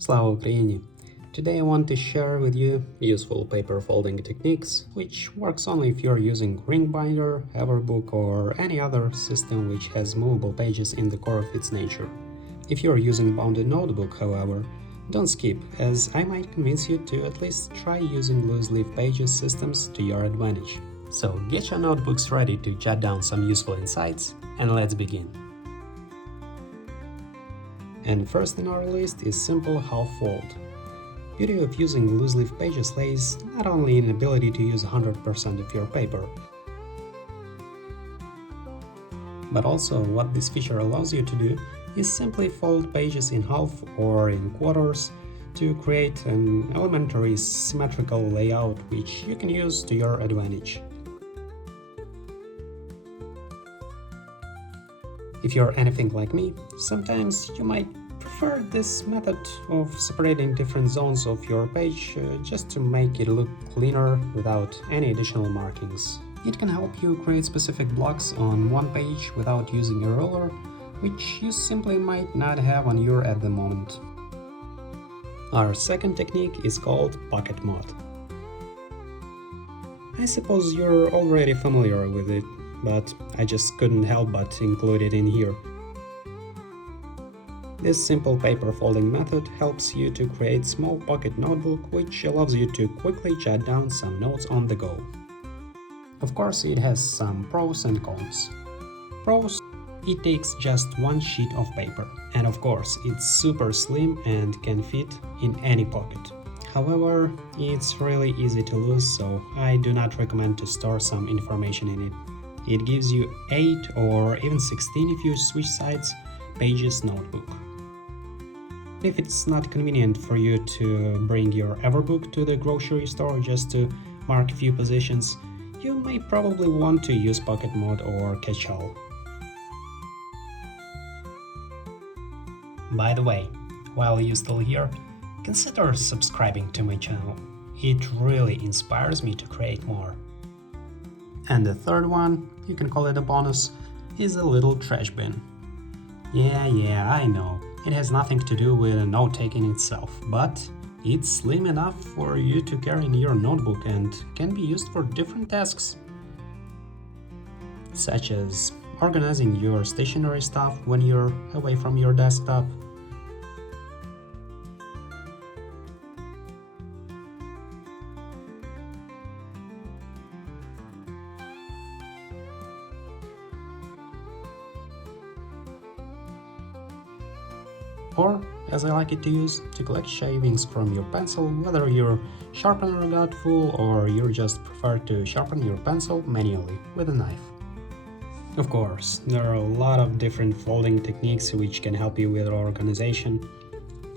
Slava Ukraini! Today I want to share with you useful paper folding techniques, which works only if you're using ring binder, everbook or any other system which has movable pages in the core of its nature. If you're using bounded notebook, however, don't skip, as I might convince you to at least try using loose leaf pages systems to your advantage. So get your notebooks ready to jot down some useful insights, and let's begin. And first in our list is simple half fold. Beauty of using loose leaf pages lays not only in ability to use 100% of your paper, but also what this feature allows you to do is simply fold pages in half or in quarters to create an elementary symmetrical layout which you can use to your advantage. If you're anything like me, sometimes you might prefer this method of separating different zones of your page just to make it look cleaner without any additional markings. It can help you create specific blocks on one page without using a ruler, which you simply might not have on your at the moment. Our second technique is called pocket mode. I suppose you're already familiar with it, but I just couldn't help but include it in here. This simple paper folding method helps you to create small pocket notebook which allows you to quickly jot down some notes on the go. Of course, it has some pros and cons. Pros: it takes just one sheet of paper, and of course, it's super slim and can fit in any pocket. However, it's really easy to lose, so I do not recommend to store some information in it. It gives you 8 or even 16 if you switch sides pages notebook. If it's not convenient for you to bring your everbook to the grocery store just to mark a few positions, you may probably want to use pocket mode or catch-all. By the way, while you're still here, consider subscribing to my channel. It really inspires me to create more. And the third one, you can call it a bonus, is a little trash bin. Yeah, I know, it has nothing to do with a note-taking itself, but it's slim enough for you to carry in your notebook and can be used for different tasks, such as organizing your stationery stuff when you're away from your desktop, or, as I like it to use, to collect shavings from your pencil, whether your sharpener got full or you just prefer to sharpen your pencil manually with a knife. Of course, there are a lot of different folding techniques which can help you with organization.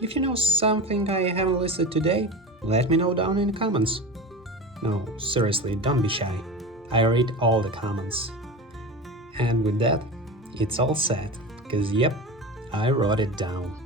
If you know something I haven't listed today, let me know down in the comments. No, seriously, don't be shy. I read all the comments. And with that, it's all set, cause yep, I wrote it down.